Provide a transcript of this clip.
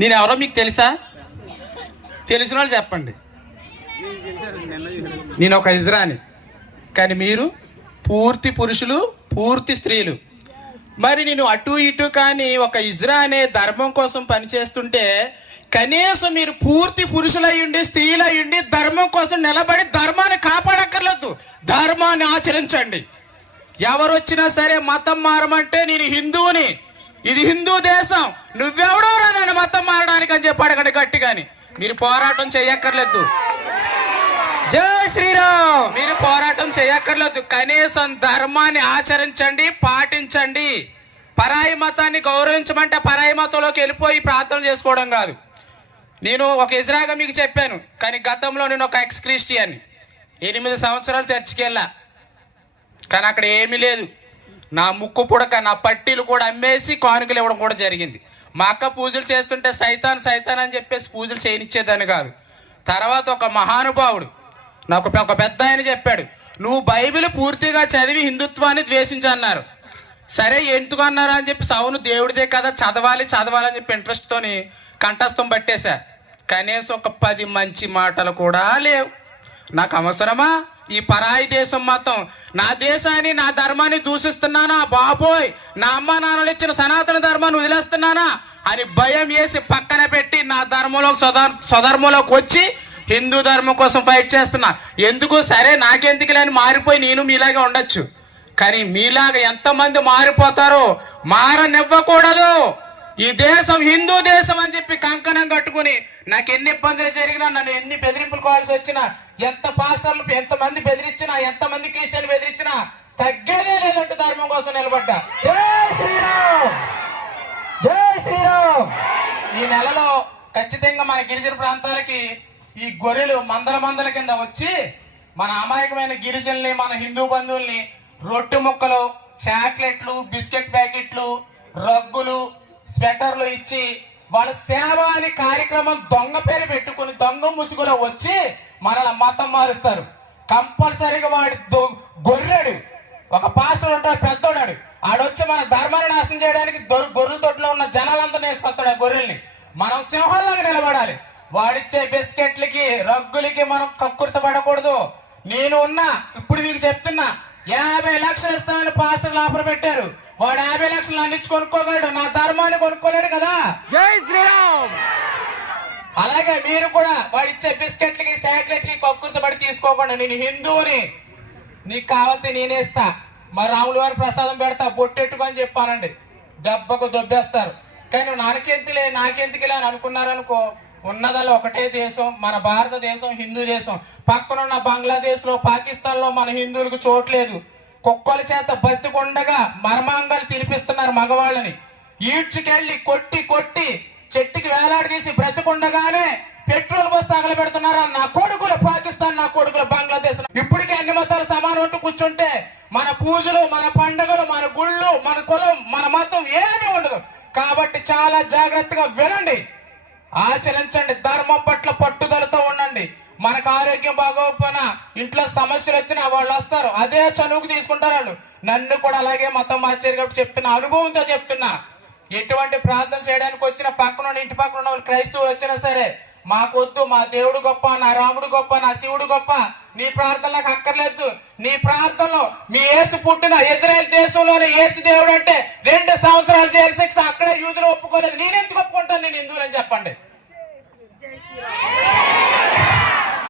నేను ఎవరో మీకు తెలుసా? తెలిసిన వాళ్ళు చెప్పండి. నేను ఒక ఇజ్రాని, కానీ మీరు పూర్తి పురుషులు, పూర్తి స్త్రీలు. మరి నేను అటు ఇటు కానీ ఒక ఇజ్రా అనే ధర్మం కోసం పనిచేస్తుంటే కనీసం మీరు పూర్తి పురుషులయ్యుండి, స్త్రీలయ్యుండి ధర్మం కోసం నిలబడి ధర్మాన్ని కాపాడక్కర్లేదు, ధర్మాన్ని ఆచరించండి. ఎవరు వచ్చినా సరే మతం మారమంటే నేను హిందువుని, ఇది హిందూ దేశం, నువ్వెవడో నన్ను మతం మారడానికి అని చెప్పి అడగండి గట్టిగాని. మీరు పోరాటం చేయక్కర్లేదు. జై శ్రీరామ్. మీరు పోరాటం చేయక్కర్లేదు, కనీసం ధర్మాన్ని ఆచరించండి, పాటించండి. పరాయి మతాన్ని గౌరవించమంటే పరాయి మతంలోకి వెళ్ళిపోయి ప్రార్థన చేసుకోవడం కాదు. నేను ఒక ఇజ్రాగా మీకు చెప్పాను, కానీ గతంలో నేను ఒక ఎక్స్ క్రిస్టియన్, 8 సంవత్సరాలు చర్చికి వెళ్ళా, కానీ అక్కడ ఏమీ లేదు. నా ముక్కు పుడక, నా పట్టీలు కూడా అమ్మేసి కానుకలు ఇవ్వడం కూడా జరిగింది. మా అక్క పూజలు చేస్తుంటే సైతాన్ సైతాన్ అని చెప్పేసి పూజలు చేయనిచ్చేదాన్ని కాదు. తర్వాత ఒక మహానుభావుడు నాకు ఒక పెద్ద ఆయన చెప్పాడు, నువ్వు బైబిల్ పూర్తిగా చదివి హిందుత్వాన్ని ద్వేషించన్నారు. సరే ఎందుకు అన్నారా అని చెప్పి, అవును దేవుడిదే కదా, చదవాలి చదవాలని చెప్పి ఇంట్రెస్ట్తోని కంఠస్థం పట్టేశా. కనీసం ఒక 10 మంచి మాటలు కూడా లేవు. నాకు అవసరమా ఈ పరాయి దేశం మొత్తం? నా దేశాన్ని, నా ధర్మాన్ని దూషిస్తున్నానా బాబోయ్, నా అమ్మ నాన్నలు ఇచ్చిన సనాతన ధర్మాన్ని వదిలేస్తున్నానా అని భయం వేసి పక్కన పెట్టి నా ధర్మంలోకి స్వధర్మంలోకి వచ్చి హిందూ ధర్మం కోసం ఫైట్ చేస్తున్నా. ఎందుకు? సరే నాకెందుకు లేని మారిపోయి నేను మీలాగే ఉండొచ్చు, కానీ మీలాగా ఎంతమంది మారిపోతారో మారనివ్వకూడదు. ఈ దేశం హిందూ దేశం అని చెప్పి కంకణం కట్టుకుని నాకు ఎన్ని ఇబ్బందులు జరిగినా, నన్ను ఎన్ని బెదిరింపులు కావాల్సి వచ్చినా, ఎంత పాస్టర్లు ఎంతమంది బెదిరించినా, ఎంతమంది క్రిస్టియన్లు బెదిరించినా తగ్గేదే లేదంటూ ధర్మం కోసం నిలబడ్డా. జై శ్రీరామ్, జై శ్రీరామ్. ఈ నెలలో ఖచ్చితంగా మన గిరిజన ప్రాంతాలకి ఈ గొర్రెలు మందల కింద వచ్చి మన అమాయకమైన గిరిజనుల్ని, మన హిందూ బంధువుల్ని రొట్టె ముక్కలు, చాక్లెట్లు, బిస్కెట్ ప్యాకెట్లు, రగ్గులు, స్వెటర్లు ఇచ్చి వాళ్ళ సేవ అనే కార్యక్రమం దొంగ పేరు పెట్టుకుని దొంగ ముసుగులో వచ్చి మనల్ని మతం మారుస్తారు. కంపల్సరీగా వాడి గొర్రెడు ఒక పాస్టర్ ఉంటాడు, పెద్దోడాడు, ఆడొచ్చి మన ధర్మాన్ని నాశనం చేయడానికి గొర్రెల తొట్టులో ఉన్న జనాలందరూ వేసుకొస్తాడు ఆ గొర్రెల్ని. మనం సింహంలాగా నిలబడాలి. వాడిచ్చే బిస్కెట్లకి, రగ్గులకి మనం కక్కుర్త పడకూడదు. నేను ఉన్నా, ఇప్పుడు మీకు చెప్తున్నా, 50 లక్షలు ఇస్తామని పాస్టర్లు ఆఫర్ పెట్టారు. వాడు 50 లక్షలు నన్ను కొనుక్కోగలడు, నా ధర్మాన్ని కొనుక్కోలేడు కదా. జై శ్రీరామ్. అలాగే మీరు కూడా వాడిచ్చే బిస్కెట్లకి, చాక్లెట్లకి కక్కుర్త పడి తీసుకోకుండా, నేను హిందువుని, నీకు కావాలంటే నేనే ఇస్తా, మరి రాముల వారి ప్రసాదం పెడతా, బొట్టెట్టుకు అని చెప్పానండి, దెబ్బకు దొబ్బేస్తారు. కానీ నాకెందుకులే అని అనుకున్నారనుకో, ఉన్నదల్లా ఒకటే దేశం, మన భారతదేశం హిందూ దేశం. పక్కనున్న బంగ్లాదేశ్ లో, పాకిస్తాన్ లో మన హిందువులకు చోట్లేదు. కుక్కల చేత బతికుండగా మర్మాంగాలు తినిపిస్తున్నారు మగవాళ్ళని. ఈడ్చుకెళ్ళి కొట్టి కొట్టి చెట్టుకి వేలాడదీసి బ్రతికుండగానే పెట్రోల్ బస్ తగలబెడుతున్నారు నా కొడుకులు పాకిస్తాన్, నా కొడుకులు బంగ్లాదేశ్. ఇప్పటికే అన్ని మతాలు సమానం అంటూ కూర్చుంటే మన పూజలు, మన పండుగలు, మన గుళ్ళు, మన కులం, మన మతం ఏమీ ఉండదు. కాబట్టి చాలా జాగ్రత్తగా వినండి, ఆచరించండి, ధర్మం పట్ల పట్టుదలతో ఉండండి. మనకు ఆరోగ్యం బాగోకపోయినా, ఇంట్లో సమస్యలు వచ్చినా వాళ్ళు వస్తారు, అదే చనువుకు తీసుకుంటారు వాళ్ళు. నన్ను కూడా అలాగే మతం మార్చారు కాబట్టి చెప్తున్నా, అనుభవంతో చెప్తున్నా. ఎటువంటి ప్రార్థన చేయడానికి వచ్చిన పక్కన ఇంటి పక్కన ఉన్న వాళ్ళు క్రైస్తవులు వచ్చినా సరే, మాకొద్దు, మా దేవుడు గొప్ప, నా రాముడు గొప్ప, నా శివుడు గొప్ప, నీ ప్రార్థన నాకు అక్కర్లేదు. నీ ప్రార్థనలో మీ యేసు పుట్టిన ఇజ్రాయెల్ దేశంలోనే యేసు దేవుడు అంటే 2 సంవత్సరాలు జైలు శిక్ష, అక్కడే యూదులు ఒప్పుకోలేదు. నేనెందుకు ఒప్పుకుంటాను? నేను హిందువులని చెప్పండి.